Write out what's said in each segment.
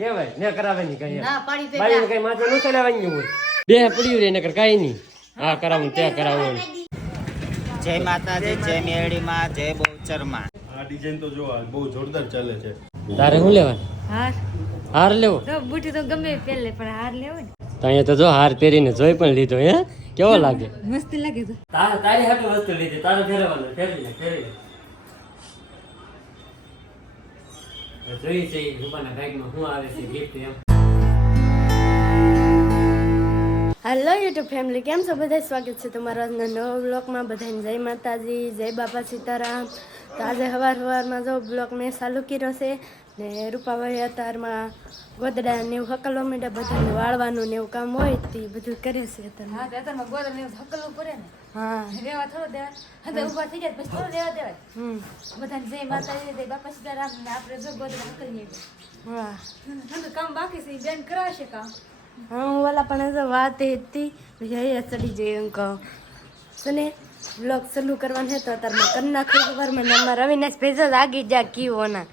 કેવાય? ને કરાવવાની કઈ ના પાડી તો બાઈને કઈ માથે ન ચલાવવાની હોય. બે પડ્યું રે નકર કાઈ નહીં. આ કરાવું તે કરાવું જય માતાજી જય મેળીમાં જય બહુચરમાં. આ ડિઝાઇન તો જો બહુ જોરદાર ચાલે છે. તારે શું લેવાનું હાર. હાર લેવો? તો બુટી તો ગમે પહેલે પણ હાર લેવો ને. તો અહીંયા તો જો હાર પહેરીને જોઈ પણ લીધો હે? કેવો લાગે? મસ્ત લાગે તો. તારે તારી હાટુ વસ્તુ લીધી તારે લે લે. જોઈ છે રૂપાના બેગમાં શું આવે છે ગિફ્ટ એમ. હેલો યુટ્યુબ ફેમિલી કેમ છો? બધા સ્વાગત છે તમારા આજના નવા બ્લોગમાં બધાને જય માતાજી જય બાપા સીતારામ. તો આજે સવાર સવારમાં જો બ્લોગ મેં ચાલુ કર્યો છે ને રૂપાભાઈ અત્યારમાં ગોદડા ને એવું હકલો માંડ્યા બધાને વાળવાનું ને એવું કામ હોય તે બધું કરે છે અત્યારે હા તો અત્યારમાં ગોદર ને એવું હકલવું પડે ને. હા. રેવા થોડો દેવાય હા તો ઊભા થઈ જાય પછી થોડો રેવા દેવાય. હમ. બધાને જય માતાજી જય બાપા સીતારામ ને આપણે જો હા હા કામ બાકી છે બેન કરાવશે કામ. હા હું ઓલા પણ વાત હતી અહીંયા ચડી જઈએ એમ કહું તને બ્લોગ ચાલુ કરવાનું છે તો અત્યારમાં કરી નાખું ખબરમાં ને અમારા અવિનાશ ભેજો આગી જા કીઓના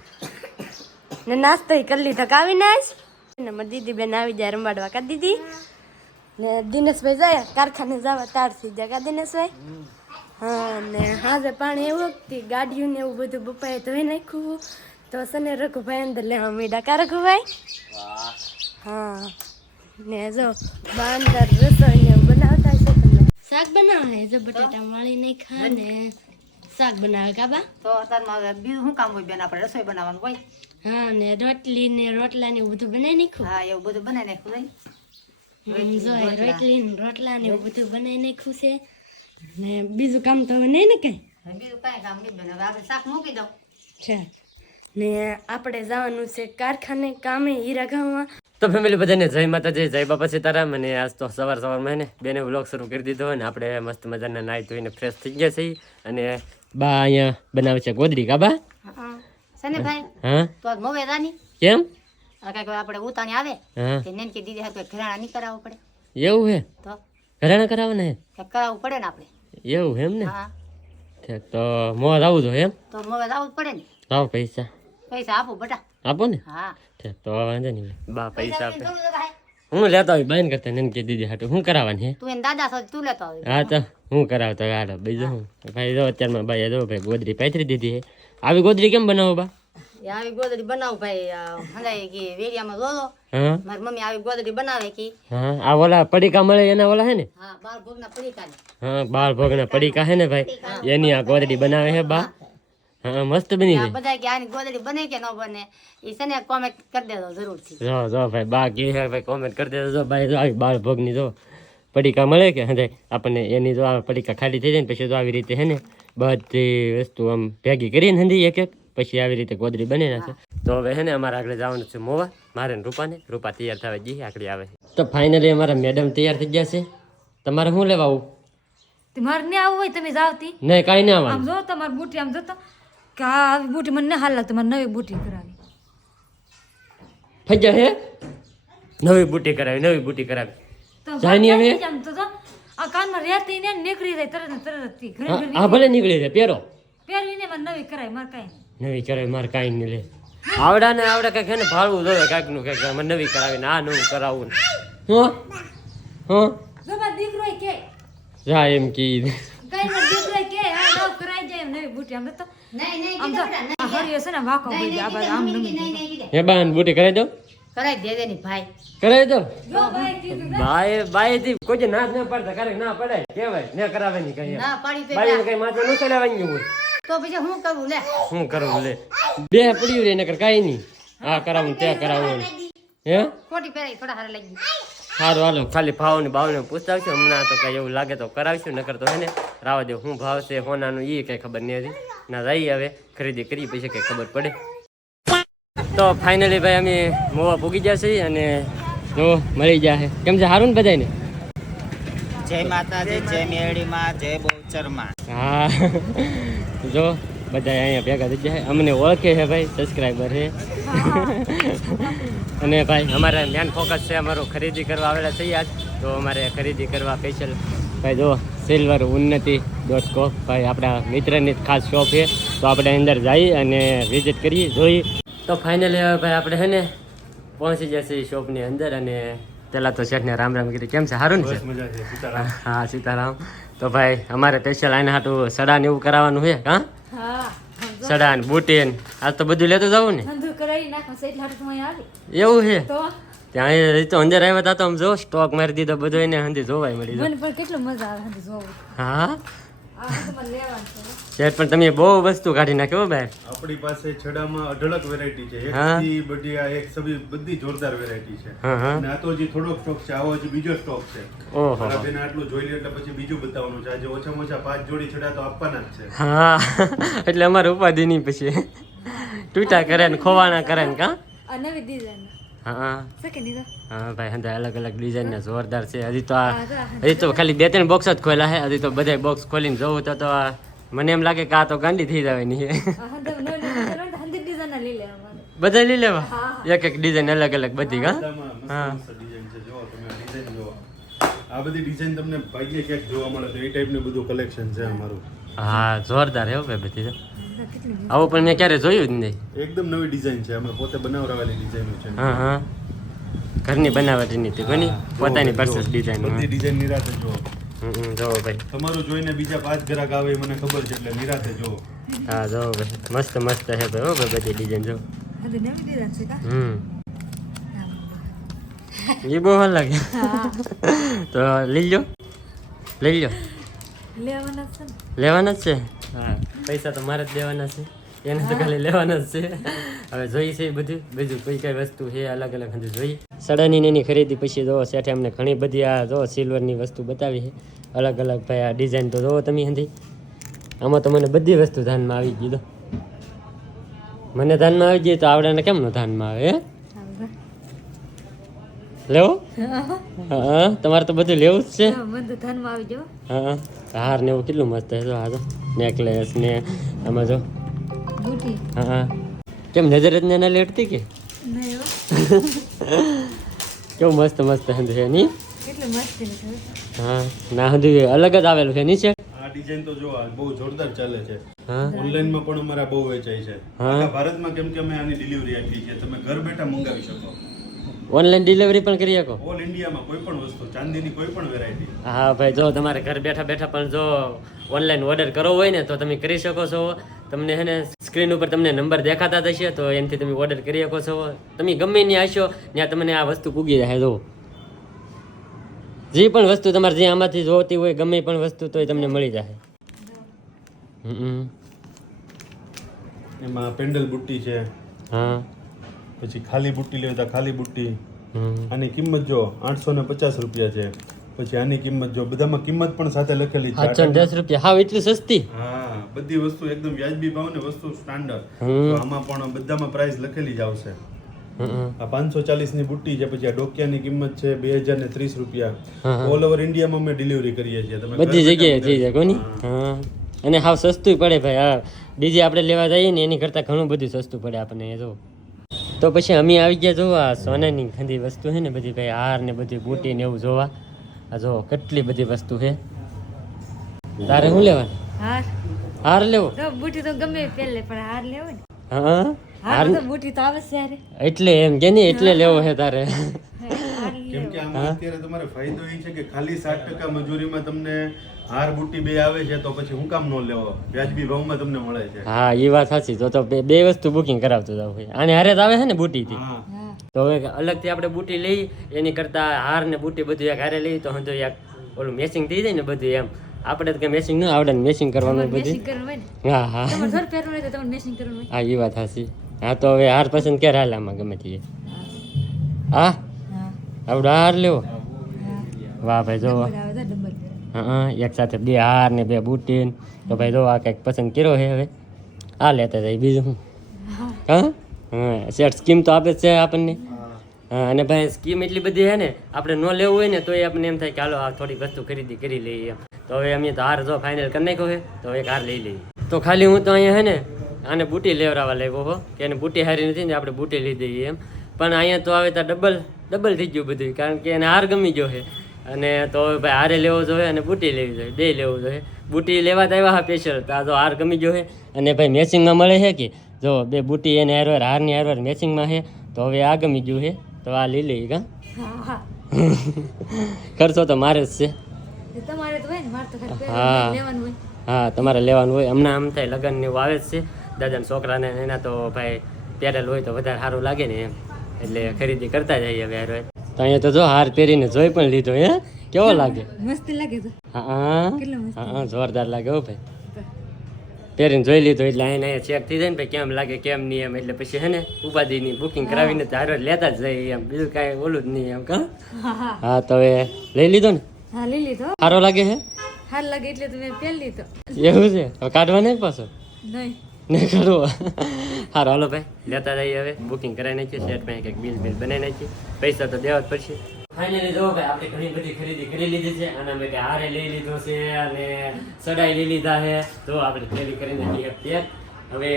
ને. નાસ્તો કરી લીધો કા અવિનાશ? ને મારી દીદી બેન આવી જાય રંબાડવા કા દીદી? ને દિનેશભાઈ જાય કારખાને જવા તારથી જાય કા દિનેશભાઈ. હા ને હાજે પાણી એવું વખતે ગાડીયું ને એવું બધું બપાએ ધોઈ નાખ્યું. તો સને રઘુભાઈ અંદર લેવા મીડા. કા રઘુભાઈ? હા. ને જો બાંદર રસોઈ ને એવું બનાવતા છે તમે. શાક બનાવે? જો બટેટા વાળી નહીં ખા ને. શાક બનાવે કાબા તો અત્યારમાં હવે બીજું શું કામ હોય બેન? આપણે રસોઈ બનાવવાનું હોય. હા ને રોટલી ને રોટલા ને એવું બધું બનાવી નાખ્યું? હા એવું બધું બનાવી નાખ્યું એ રોટલી. રોટલા ને એવું બધું બનાવી નાખ્યું છે. ને બીજું કામ તો નહીં ને કઈ? બીજું કાંઈ કામ નહીં બેન. આપણે શાક મૂકી દઉં. છે. ને આપણે જવાનું છે કારખાને કામે હીરા ગામમાં. તો ફેમિલી બધાને જય માતાજી જય બાપા સીતારામ. અને આજ તો સવાર સવારમાં ને બેને વ્લોગ શરૂ કરી દીધો અને આપણે મસ્ત મજાના નાહી ધોઈને ફ્રેશ થઈ ગયા છીએ. અને બા અહીંયા બનાવે છે ગોદડી કાબા સને ભાઈ? હા? તો મોવે રાની? કેમ? કાંઈક આપણે ઉતાણી આવે હા? તે નેનકી દીદી હાથ ઘરાણા નહીં કરાવવું પડે. એવું હે? તો? ઘરાણા કરાવવાના હે? કંઈક કરાવવું પડે ને આપણે? એવું એમ ને? હા. ઠીક તો મોત આવું જો એમ? તો મોવે આવવું જ પડે ને? લાવો પૈસા. પૈસા આપું બટા. આપો ને? હા. ઠીક તો વાંધો નહીં. બા પૈસા આપે. હું લેતો આવી બાઈન કરતા ને કે દીદી હાટું. શું કરાવવાની હે? તું એને દાદા સાથે તું લેતો આવી હા તો હું કરાવતો હાલો. બીજું હું. ભાઈ જો અત્યારમાં ભાઈ જો ભાઈ ગોદરી પાથરી દીધી હે. આવી ગોદરી કેમ બનાવો બા? આવી ગોદડી બનાવું ભાઈ આ હંગાઈ કે વેડિયામાં જોજો હા મારી મમ્મી આવી ગોદડી બનાવે કે. હા આ ઓલા પડીકા મળે એના ઓલા હે ને? હા બાર ભોગના પડીકાને હા બાર ભોગના પડીકા હે ને ભાઈ? એની આ ગોદડી બનાવે હે બા. હા મસ્ત બની આ જાય બધા કે આની ગોદડી બને કે ન બને એ છે ને કોમેન્ટ કરી દેજો જરૂરથી. જો જો ભાઈ બા કે હે ભાઈ કોમેન્ટ કરી દેજો. જો ભાઈ જો આવી બાર ભોગની જો પડીકા મળે કે હે આપણને એની જો આ પડીકા ખાલી થઈ જાય ને પછી જો આવી રીતે હે ને બધી વસ્તુ આમ ભેગી કરીને હંધી એક એક પછી આવી રીતે ગોદરી બની નાખે તો હવે હે ને અમારે આગળ જવાનું છે મોવા. મારે ને રૂપાને. રૂપા તૈયાર થવા જઈએ આગળ આવે. તો ફાઇનલી અમારા મેડમ તૈયાર થઈ ગયા છે. તમારે શું લેવા આવું? તે મારે ને આવું હોય તમે જાવતી નહીં કાંઈ ના આમ જો તમારી બુટી આમ જોતો. કે આ આવી બુટી મને ના હાલ લાગતી મારે નવી બુટી કરાવી. થઈ ગયા હે? નવી બુટી કરાવી નવી બુટી કરાવી. જાની હવે? આમ તો આ કાનમાં રહેતી ને નીકળી જાય તરત તરત ઘરે હા ભલે નીકળી જાય પહેરો. પહેરવીને મને નવી કરાય મારે કાંઈ. નવી કરાવી મારે કાંઈ નહીં લે. આવડા ને આવડે કંઈક એને ભાડવું જોવે કાંઈકનું કંઈક મને નવી કરાવીને આ નવું કરાવવું ને. હું? હું? દીકરો કે. જા એમ કી. બુટી. કરાવી દો. કરાઈ દે દે ભાઈ. કરાવી દો. જો ભાઈ બાયથી કોઈ ના જ ન પડતા કરે ના પડે કેવાય ને કરાવે નહીં કઈ ના પાડી કઈ માથે ન ચલાવવાની હોય. તો પછી હું કરું લે. હું કરવું લે. બે પડ્યું રે નકર કાઈ નહીં. આ કરાવું તે કરાવું હે? ખોટી પહેરાઈ થોડા હારે લાગી સારું હાલો ખાલી ભાવ ને ભાવ ને પૂછતા આવશું હમણાં તો કઈ એવું લાગે તો કરાવીશું નકર તો હે ને રાવા દે હું ભાવ છે હોનાનું એ કઈ ખબર નહીં હતી. ના જઈ હવે ખરીદી કરી પછી કઈ ખબર પડે. તો ફાઇનલી ભાઈ અમે મોવા પૂગી ગયા છીએ અને જો મળી ગયા છે. કેમ છે? સારું ને બધાને જય માતાજી, જય જો, બધા અહીંયા ભેગા થઈ જાય અમને ઓળખે છે ભાઈ સબસ્ક્રાઈબર છે. અને ભાઈ, અમારે મેન ફોકસ છે અમારું ખરીદી કરવા આવેલા છીએ આજ. તો અમારે ખરીદી કરવા સ્પેશિયલ ભાઈ, જો સિલ્વર ઉન્નતિ ડોટ કોમ ભાઈ, આપણા મિત્રની ખાસ શોપ છે. તો આપણે અંદર જઈએ અને વિઝિટ કરીએ, જોઈએ. તો ફાઇનલી હવે ભાઈ, આપણે છે ને, પહોંચી જશે શોપની અંદર અને પેલા તો શેઠને રામ રામ કીધી કેમ છે? સારું ને છે? બસ મજા છે સીતારામ. હા સીતારામ. તો ભાઈ અમારે સ્પેશિયલ આને હાટું સડા ને એવું કરાવવાનું છે હા? હા સડા ને બુટી ને આજ તો બધું લેતું જવું ને? એવું છે? ત્યાં એ તો અંદર આવ્યા હતા તો આમ જો સ્ટોક મારી દીધો બધો એને હંધી જોવાય મળી જાય. કેટલો મજા આવે હા? આ શેઠ પણ તમે બહુ વસ્તુ કાઢી નાખ્યો હો બહાર આપણી પાસે છડામાં અઢળક વેરાયટી છે. એક હા. થી બધી આ એક સભી બધી જોરદાર વેરાયટી છે. અને આ તો હજી થોડોક સ્ટોક છે આવો હજી બીજો સ્ટોક છે. ઓહો. બેન આટલું જોઈ લે એટલે પછી બીજું બતાવવાનું છે. આજે ઓછામાં ઓછા પાંચ જોડી છડા તો આપવાના જ છે. હા. એટલે અમારે ઉપાધિ નહીં પછી. તૂટા કરે ને ખોવાણા કરે ને કા? અને વિધિ હા. ભાઈ હંધા અલગ અલગ ડિઝાઇન ના જોરદાર છે. હજી તો આ હજી તો ખાલી બે ત્રણ બોક્સ જ ખોલ્યા છે હજી તો બધા બોક્સ ખોલીને જોવું તો તો આ મને એમ લાગે કે આ તો ગાંડી થઈ જવાની છે બધા લઈ લેવા? એક એક ડિઝાઇન અલગ અલગ બધી હા? હા. આ બધી ડિઝાઇન તમને ભાગ્યે ક્યાંક જોવા મળે. તો એ ટાઈપનું બધું કલેક્શન છે અમારું. હા જોરદાર હે હો ભાઈ બધી આવું પણ મેં ક્યારે જોયું જ નહીં. એકદમ નવી ડિઝાઇન છે. અમે પોતે બનાવરાવેલી ડિઝાઇન છે હા હા. ઘરની બનાવટની હતી કોની? પોતાની પર્સસ ડિઝાઇન બધી ડિઝાઇન નિરાતે જો જોવો ભાઈ. તમારું જોઈને બીજા પાંચ ગ્રાહક આવે મને ખબર છે એટલે નિરાતે જુઓ. હા જોવો ભાઈ. મસ્ત મસ્ત છે ભાઈ હો ભાઈ બધી ડિઝાઇન જો હંધી નવી ડિઝાઇન છે કા? હમ. એ બહુ ভাল લાગે તો લઈ લો લઈ લો લેવાના છે લેવાના જ છે? હા. પૈસા તો મારે જ દેવાના છે. એને તો ખાલી લેવાના જ છે. હવે જોઈ છે બધું. બીજું કઈ કઈ વસ્તુ છે, અલગ અલગ બધું જોઈ સડાની એની ખરીદી પછી જો શેઠે અમને ઘણી બધી આ જો સિલ્વરની વસ્તુ બતાવી છે. અલગ અલગ ભાઈ આ ડિઝાઇન તો જોવો તમે હંધી આમાં તો મને બધી વસ્તુ ધ્યાનમાં આવી ગઈ મને ધ્યાનમાં આવી ગઈ તો આવડાને કેમ ન ધ્યાનમાં આવે, હે? લેવો? હા. તમારે તો બધું લેવું જ છે. હા, તો હાર ને એવું કેટલું મસ્ત છે હા આ જો. નેકલેસ ને આમાં જો. હા હા. કેમ નજર જ ના લેટતી કે? કેવું મસ્ત મસ્ત હંધ છે ની? કેટલું મસ્ત છે હા. ના હંધી અલગ જ આવેલું છે નીચે? આ ડિઝાઇન તો જો બહુ જોરદાર ચાલે છે. હા. ઓનલાઈનમાં પણ અમારા બહુ વેચાય છે. ભારતમાં કેમ કે અમે આની ડિલિવરી આપી છે તમે ઘર બેઠા મંગાવી શકો. ઓનલાઈન ડિલિવરી પણ કરી શકો? ઓલ ઇન્ડિયામાં કોઈ પણ વસ્તુ ચાંદીની કોઈ પણ વેરાયટી હા ભાઈ જો તમારે ઘર બેઠા બેઠા પણ જો ઓનલાઈન ઓર્ડર કરવો હોય ને તો તમે કરી શકો છો. તમને હે ને સ્ક્રીન ઉપર તમને નંબર દેખાતા થશે તો એનાથી તમે ઓર્ડર કરી શકો છો. તમે ગમે ત્યાં હશો ત્યાં તમને આ વસ્તુ પૂગી જાય જો. જે પણ વસ્તુ તમારે જે આમાંથી જોતી હોય ગમે પણ વસ્તુ તો એ તમને મળી જાય. એમાં પેન્ડલ બુટ્ટી છે. હા. પછી ખાલી બુટ્ટી લેતા ખાલી બુટ્ટી. આની કિંમત જો આઠસો ને પચાસ રૂપિયા છે. પછી આની કિંમત જો બધામાં કિંમત પણ સાથે લખેલી છે. દસ રૂપિયા. હા એટલી સસ્તી? હા બધી વસ્તુ એકદમ વ્યાજબી ભાવ ને વસ્તુ સ્ટાન્ડર્ડ આમાં પણ બધામાં પ્રાઇસ લખેલી જ આવશે. આ પાંચસો ચાલીસની બુટ્ટી છે પછી આ ડોકિયાની કિંમત છે બે હજાર ને ત્રીસ રૂપિયા. ઓલ ઓવર ઇન્ડિયામાં અમે ડિલિવરી કરીએ છીએ. તમે બધી જગ્યાએ થઈ જાય કોની? હા. અને હાવ સસ્તું પડે ભાઈ હા. બીજે આપણે લેવા જઈએ ને એની કરતાં ઘણું બધું સસ્તું પડે આપણને જો. તો પછી અમે આવી ગયા જોવા સોનાની ખંડી વસ્તુ છે ને બધી ભાઈ હાર ને બધી બુટી ને એવું જોવા. આ જો કેટલી બધી વસ્તુ છે. તારે શું લેવાનું? હાર. હાર લેવો? તો બુટી તો ગમે પહેલે પણ હાર લેવો ને. હા? હાર તો બુટી તો આવે છે એટલે એમ કે નહીં એટલે લેવો છે તારે. કેમ કે આમાં અત્યારે તમારે ફાયદો એ છે કે ખાલી સાત ટકા મજૂરીમાં તમને હાર બુટ્ટી બે આવે છે તો પછી હું કામ ન લેવો? વ્યાજબી ભાવમાં તમને મળે છે. હા એ વાત સાચી. તો તો બે બે વસ્તુ બુકિંગ કરાવતું જાવ ભાઈ. આને હારે જ આવે છે ને બુટીથી હા. તો હવે અલગથી આપણે બુટી લઈ એની કરતા હાર ને બુટ્ટી બધું એક હારે લઈ તો હંધો એક ઓલું મેચિંગ થઈ જાય ને બધું એમ. આપણે તો કે મેચિંગ ન આવડે ને મેચિંગ કરવાનું બધું. મેસિંગ કરવું હોય હા હા. તમારે ઘર પહેરવું હોય તો તમારે મેસિંગ કરવું હોય. હા એ વાત સાચી. હા તો હવે હાર પસંદ ક્યારે હાલ આમાં ગમે તે. હા. હા? આવડો હાર લેવો? વાહ ભાઈ જો હા એક સાથે બે હાર ને બે બુટી ને તો ભાઈ જો આ કંઈક પસંદ કર્યો છે હવે. આ લેતા જાય બીજું હું. હા? હા શેઠ સ્કીમ તો આપે જ છે આપણને. હા. અને ભાઈ સ્કીમ એટલી બધી છે ને આપણે ન લેવું હોય ને તો એ આપણને એમ થાય કે હાલો આ થોડી વસ્તુ ખરીદી કરી લઈએ તો હવે અમે તો હાર જો ફાઇનલ કરી નાખ્યો છે તો એક હાર લઈ લઈએ. તો ખાલી હું તો અહીંયા હે ને આને બુટી લેવડાવવા લાગ્યો હો કે એને બુટી હારી નથી ને આપણે બુટી લઈ દઈએ એમ. પણ અહીંયા તો આવે તો ડબલ ડબલ થઈ ગયું બધું કારણ કે એને હાર ગમી ગયો છે. અને તો ભાઈ હારે લેવો જોઈએ અને બુટી લેવી જોઈએ બે લેવું જોઈએ. બુટી લેવા તો આવ્યા હા સ્પેશિયલ તો આ જો હાર ગમી ગયો છે અને ભાઈ મેચિંગમાં મળે છે કે? જો બે બુટી એને હારવાર હારની હારવાર મેચિંગમાં છે તો હવે આ ગમી ગયું છે તો આ લીલી કા? ખર્ચો તો મારે જ છે. હા. પહેરવાનું લેવાનું હોય. હા તમારે લેવાનું હોય. હમણાં આમ થાય લગ્ન ને એવું આવે જ છે. દાદાના છોકરાને એના તો ભાઈ પહેરેલ હોય તો વધારે સારું લાગે ને એમ. એટલે ખરીદી કરતા જઈએ હવે હારે. તો અહીંયા તો જો હાર પહેરીને જોઈ પણ લીધો હે? કેવો લાગે? મસ્ત લાગે તો. હા હા. જોરદાર લાગે હો ભાઈ. પહેરીને જોઈ લીધો એટલે અહીંયા અહીંયા ચેક થઈ જાય ને ભાઈ કેમ લાગે કેમ નહીં એમ. એટલે પછી હે ને ઉપાધિની બુકિંગ કરાવીને તો હારે લેતા જ જઈએ એમ. બીજું કાંઈ ઓલું જ નહીં એમ કા? હા તો હવે લઈ લીધો ને? હા લઈ લીધો. સારો લાગે હે? હાર લાગે એટલે તમે પહેરી લીધો. એવું છે? હવે કાઢવા નહીં પાછો? નહીં. નહીં કરો સારું હાલો ભાઈ લેતા જઈએ હવે. બુકિંગ કરાવી નાખીએ સેટમાં કંઈક બિલ બિલ બનાવી નાખીએ પૈસા તો દેવા જ પડશે. ફાઇનલી જો ભાઈ આપણે ઘણી બધી ખરીદી કરી લીધી છે અને અમે કે હારે લઈ લીધો છે અને સડાઈ લઈ લીધા છે. તો આપણે ખરીદી કરી નાખીએ પેક હવે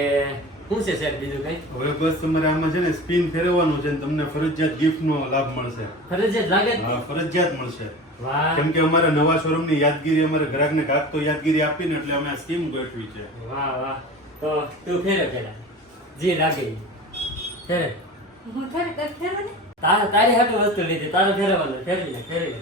શું છે સેટ બીજું કઈ? હવે બસ તમારે આમાં છે ને સ્પિન ફેરવવાનું છે ને તમને ફરજિયાત ગિફ્ટ નો લાભ મળશે. ફરજિયાત લાગે ફરજિયાત મળશે. વાહ. કેમ કે અમારા નવા શોરૂમની યાદગીરી અમારા ગ્રાહકને કાક તો યાદગીરી આપીને એટલે અમે આ સ્કીમ ગોઠવી છે. વાહ વાહ. તો તું ફેરે પેલા જે લાગે ફેરે. હું ફેરે તો ફેરો ને તારે તારી હાટુ વસ્તુ લીધી તારે ફેરવાનું ફેરી લે ફેરી લે.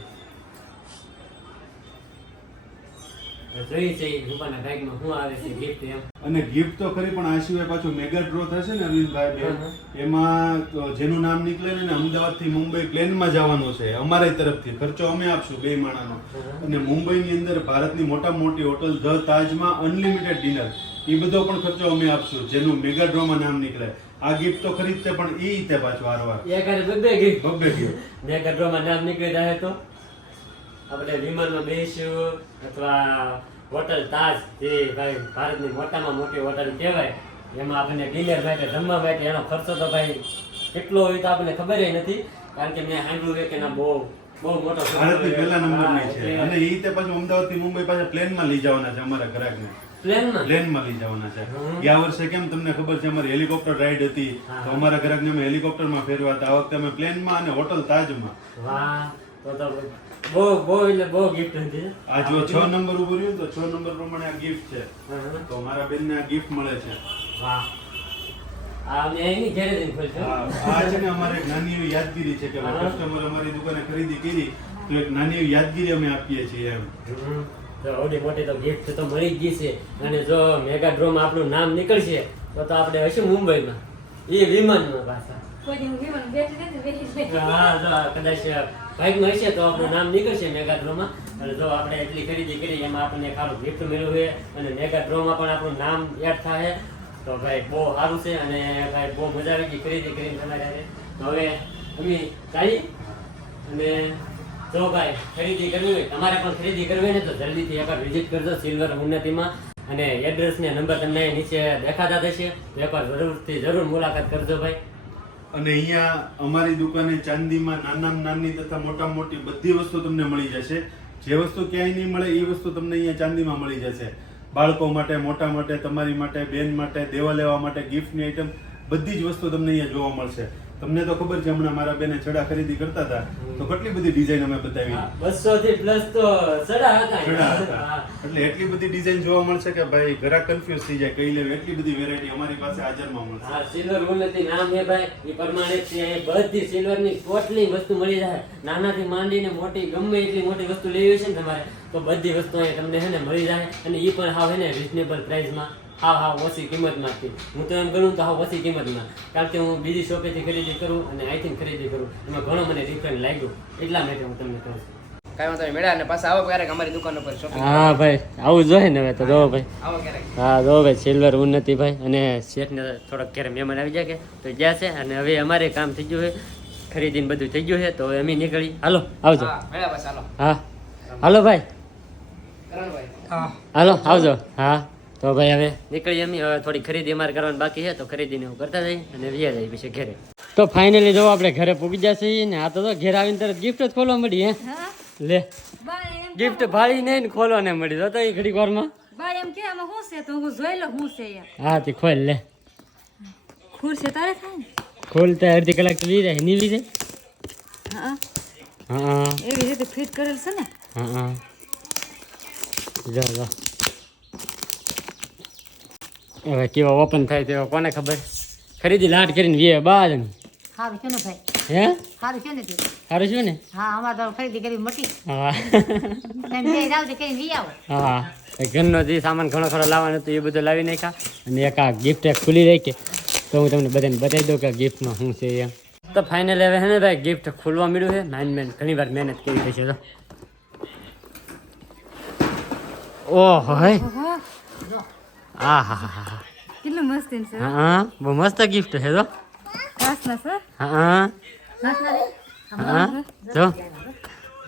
જોઈ છે રૂપાના બેગમાં શું આવે છે gift એમ. અને ગિફ્ટ તો ખરી પણ આ સિવાય પાછું મેગા ડ્રો થશે ને અરવિંદભાઈ બેન એમાં જેનું નામ નીકળે ને અમદાવાદથી મુંબઈ પ્લેનમાં જવાનું છે અમારી તરફથી. ખર્ચો અમે આપશું બે માણાનો. અને મુંબઈની અંદર ભારતની મોટા મોટી હોટલ ધ તાજમાં અનલિમિટેડ ડિનર. એ બધો પણ ખર્ચો અમે આપશું જેનું મેગા ડ્રોમાં નામ નીકળે. આ ગિફ્ટ તો ખરીદતે પણ એ રીતે પાછું વારવાર એક હારે બબ્બે gift બબ્બે gift. મેગા ગઢવામાં નામ નીકળી જાય તો. આપણે વિમાનમાં બેસીશું અથવા હોટલ તાજ જે ભાઈ ભારતની મોટામાં મોટી હોટલ કહેવાય એમાં આપણને ડિનર માટે જમવા માટે એનો ખર્ચો તો ભાઈ કેટલો હોય તો આપણને ખબર નથી કારણ કે મેં સાંભળ્યું છે કે ના બહુ બહુ મોટો ભારતની. પહેલા નંબરની છે. અને એ રીતે પાછું અમદાવાદથી મુંબઈ પાછા પ્લેનમાં લઈ જવાના છે અમારા ગ્રાહકને. પ્લેનમાં? લઈ જવાના છે. ગયા વર્ષે કેમ તમને ખબર છે અમારી હેલિકોપ્ટર રાઈડ હતી. તો અમારા ગ્રાહકને અમે હેલિકોપ્ટરમાં ફેરવા હતા. આ વખતે અમે પ્લેનમાં અને હોટલ તાજમાં. વાહ. તો તો બહુ બહુ એટલે બહુ ગિફ્ટ હતી. આ જો છ નંબર ઉભું રહ્યું તો છ નંબર પ્રમાણે આ ગિફ્ટ છે. તો મારા બેનને આ ગિફ્ટ મળે છે. વાહ. આ છે ને અમારે એક નાની એવી યાદગીરી છે કે. કસ્ટમર અમારી દુકાને ખરીદી કરી તો એક નાની એવી યાદગીરી અમે આપીએ છીએ એમ. તો આવડી મોટી તો ગિફ્ટ તો મળી ગઈ છે. અને જો મેગા ડ્રોમાં આપણું નામ નીકળશે તો તો આપણે હશું મુંબઈમાં. એ વિમાનમાં પાછા. હું જ જો કદાચ બાઇકમાં હશે તો આપણું નામ નીકળશે મેગા ડ્રોમાં અને જો આપણે એટલી ખરીદી કરી એમાં આપણને ખારું ગિફ્ટ મળ્યું છે. અને મેગા ડ્રોમાં પણ આપણું નામ એડ થાય. તો ભાઈ બહુ સારું છે અને ભાઈ બહુ મજા આવી ગઈ ખરીદી કરીને તમારે. તો હવે અમે ચાલી. અને જો ભાઈ, ખરીદી કરવી હોય, તમારે પણ ખરીદી કરવી હોય ને તો જલ્દીથી એકવાર વિઝિટ કરજો સિલ્વર ઉન્નતિમાં. અને એડ્રેસ ને નંબર તમને નીચે દેખાતા થશે. વેપાર જરૂર જરૂરથી જરૂર મુલાકાત કરજો ભાઈ. અને અહીંયા અમારી દુકાને ચાંદીમાં નાનામાં નાની તથા મોટામાં મોટી બધી વસ્તુ તમને મળી જશે. જે વસ્તુ ક્યાંય નહીં મળે, એ વસ્તુ તમને અહીંયા ચાંદીમાં મળી જશે. બાળકો માટે, મોટા માટે, તમારી માટે, બેન માટે, દેવા લેવા માટે ગિફ્ટની આઈટમ બધી જ વસ્તુ તમને અહીંયા જોવા મળશે. તમને તો ખબર છે હમણાં મારા બેને છડા ખરીદી કરતા હતા. તો કેટલી બધી ડિઝાઇન અમે બતાવી. બસો થી પ્લસ તો સડા હતા. છડા હતા. એટલે એટલી બધી ડિઝાઇન જોવા મળશે કે ભાઈ ઘરા કન્ફ્યુઝ થઈ જાય કઈ લેવું એટલી બધી વેરાયટી અમારી પાસે હાજરમાં મળશે. હા સિલ્વર ઉન્નતિ નામ હે ભાઈ એ પ્રમાણે છે. બધી સિલ્વરની ટોટલી વસ્તુ મળી જાય. નાનાથી માંડીને મોટી ગમે એટલી મોટી વસ્તુ લેવી છે ને તમારે તો બધી વસ્તુ અહીં તમને છે ને મળી જાય. અને એ પણ હાવ છે ને રિઝનેબલ પ્રાઇસમાં હાવ હા ઓછી કિંમતમાં જ. હું તો એમ ગણું તો હા ઓછી કિંમતમાં કારણ કે હું બીજી શોપેથી ખરીદી કરું અને અહીંથી ખરીદી કરું. એમાં ઘણો મને ડિફરન્ટ લાગ્યું. એટલા માટે હું તમને કહું છું. કાંઈ વાંધો નહીં. મેળા ને પાછા આવો ક્યારેક અમારી દુકાન ઉપર શોપિંગ હા ભાઈ. આવું જોઈએ ને હવે તો. જો ભાઈ. આવો ક્યારેક. હા જો ભાઈ. સિલ્વર ઉન્નતિ ભાઈ. અને શેઠને થોડોક ક્યારે મહેમાન આવી જાય કે તો ગયા છે. અને હવે અમારે કામ થઈ ગયું છે. ખરીદીને બધું થઈ ગયું છે. તો હવે અમે નીકળી. હાલો આવજો. હા હાલો. હા. ભાઈ. હાલો આવજો. હા. તો ભાઈ હવે નીકળી અમે હવે થોડી ખરીદી અમારે કરવાની બાકી છે તો ખરીદીને હું કરતા જઈએ અને વ્યા જઈએ પછી ઘરે. તો ફાઇનલી જો આપણે ઘરે પૂગી જશે ને આ તો ઘેર આવીને તરત ગિફ્ટ જ ખોલવા મળી હે? લે. ગિફ્ટ ભાળી નહીં ને ખોલવા ને મળી તો એ ઘડીક વારમાં. ભાઈ એમ કે આમાં શું છે? તો હું જોઈ લો શું છે હા તે ખોલ લે. ખુર છે તારે થાય ખોલતા અડધી કલાક તો વી જાય નહીં વી જાય હા. હા એવી રીતે ફિટ કરેલ છે ને? હા હા. જા જો. હવે કેવા ઓપન થાય તેવા કોને ખબર? ખરીદી લાટ કરીને વીએ બાદ સારું છે ને ભાઈ? હે? સારું છે ને તે? સારું છે ને? હા અમાર તો ખરીદી કરી મટી. હા. તમે જાવ તો કરીને આવો. હા. ઘરનો જે સામાન ઘણો ખરો લાવવાનો હતો એ બધું લાવી નાખ્યા અને એક આ ગિફ્ટ એક ખુલી રાખી. તો હું તમને બધાને બતાવી દઉં કે ગિફ્ટમાં શું છે એમ. તો ફાઇનલ હવે હે ને ભાઈ ગિફ્ટ ખોલવા મળ્યું છે. નાઇન મેન ઘણી વાર મહેનત કરી છે તો ઓહો હે. આ હા હા હા કેટલું મસ્ત છે હા બહુ મસ્ત ગિફ્ટ છે સર હા હા જો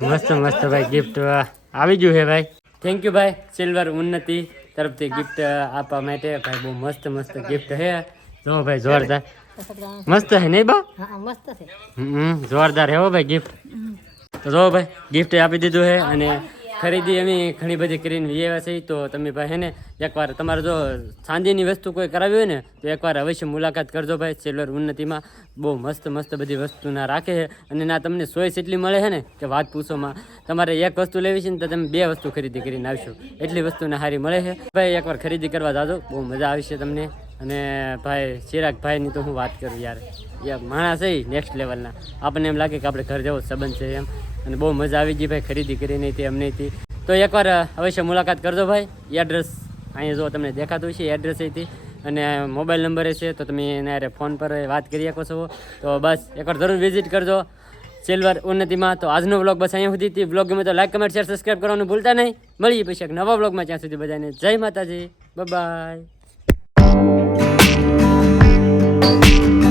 મસ્ત મસ્ત ભાઈ ગિફ્ટ આવી ગયું છે ભાઈ થેન્ક યુ ભાઈ સિલ્વર ઉન્નતિ તરફથી ગિફ્ટ આપવા માટે ભાઈ બહુ મસ્ત મસ્ત ગિફ્ટ છે જો ભાઈ જોરદાર મસ્ત છે નહીં બા હા મસ્ત છે હમ જોરદાર હે હો ભાઈ ગિફ્ટ તો જો ભાઈ ગિફ્ટ આપી દીધું છે અને ખરીદી અમે ઘણી બધી કરીને વ્યવા છે. તો તમે ભાઈ હે ને, એકવાર તમારે જો ચાંદીની વસ્તુ કોઈ કરાવી હોય ને, તો એકવાર અવશ્ય મુલાકાત કરજો ભાઈ. સિલ્વર ઉન્નતિમાં બહુ મસ્ત મસ્ત બધી વસ્તુના રાખે છે. અને ના તમને ચોઈસ એટલી મળે છે ને, કે વાત પૂછોમાં તમારે એક વસ્તુ લેવી છે ને, તો તમે બે વસ્તુ ખરીદી કરીને આવશો. એટલી વસ્તુને સારી મળે છે. ભાઈ, એકવાર ખરીદી કરવા જાજો. બહુ મજા આવશે તમને. અને ભાઈ, ચિરાગ ભાઈની તો હું વાત કરું યાર. યાર માણસ એ નેક્સ્ટ લેવલના આપણને એમ લાગે કે આપણે ઘર જેવો સંબંધ છે એમ. અને બહુ મજા આવી ગઈ ભાઈ ખરીદી કરીને તે અમને હતી તો એકવાર અવશ્ય મુલાકાત કરજો ભાઈ. એડ્રેસ અહીંયા જો તમને દેખાતું છે એડ્રેસ અહીંથી. અને મોબાઈલ નંબર છે, તો તમે એના ફોન પર વાત કરી શકો છો. તો બસ, એકવાર જરૂર વિઝિટ કરજો. સિલ્વર ઉન્નતિમાં. તો આજનો બ્લોગ બસ અહીંયા સુધી હતી. બ્લોગ ગમે તો લાઈક કમેન્ટ શેર સબસ્ક્રાઈબ કરવાનું ભૂલતા નહીં. મળીએ પછી એક નવા બ્લોગમાં ત્યાં સુધી બધાને જય માતાજી. બાય